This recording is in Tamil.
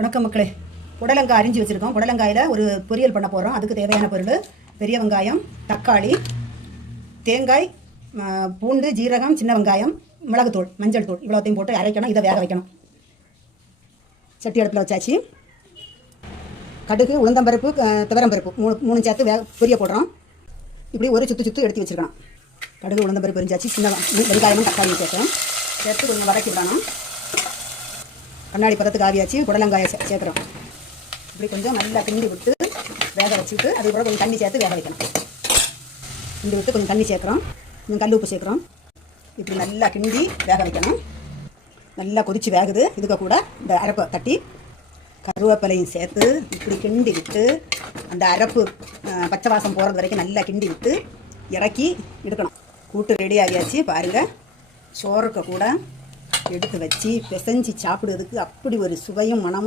வணக்கம் மக்களே. புடலங்காய் அரிஞ்சு வச்சுருக்கோம். புடலங்காயில் ஒரு பொரியல் பண்ண போகிறோம். அதுக்கு தேவையான பொருள் பெரிய வெங்காயம், தக்காளி, தேங்காய், பூண்டு, ஜீரகம், சின்ன வெங்காயம், மிளகுத்தூள், மஞ்சள் தூள் இவ்வளோத்தையும் போட்டு அரைக்கணும். இதை வேக வைக்கணும். சட்டி அடுப்பில் வச்சாச்சு. கடுகு, உளுந்தம்பருப்பு, துவரம்பருப்பு மூணு சேர்த்து பொரிய போடுறோம். இப்படி ஒரு சுற்று எடுத்து வச்சுருக்கணும். கடுகு, உளுந்தம்பருப்பு பொரிஞ்சாச்சு. சின்ன வெங்காயமும் தக்காளியும் சேர்த்து கொஞ்சம் வதக்கி விடணும். கண்ணாடி பதத்துக்கு ஆவியாச்சு. புடலங்காயை சேர்க்குறோம். இப்படி கொஞ்சம் நல்லா கிண்டி விட்டு வேக வச்சுட்டு அதுக்கப்புறம் கொஞ்சம் தண்ணி சேர்த்து வேக வைக்கணும். கிண்டி விட்டு கொஞ்சம் தண்ணி சேர்க்குறோம். கொஞ்சம் கல் உப்பு சேர்க்குறோம். இப்படி நல்லா கிண்டி வேக வைக்கணும். நல்லா கொதித்து வேகுது. இதுக்கு கூட இந்த அரைப்பை தட்டி கருவேப்பிலையும் சேர்த்து இப்படி கிண்டி விட்டு அந்த அரைப்பு பச்சை வாசம் போகிறது வரைக்கும் நல்லா கிண்டி விட்டு இறக்கி எடுக்கணும். கூட்டு ரெடி ஆகியாச்சு. பாருங்கள், சோறுக்கு கூட எடுத்து வச்சு பிசைஞ்சு சாப்பிடுறதுக்கு அப்படி ஒரு சுவையும் மனமும்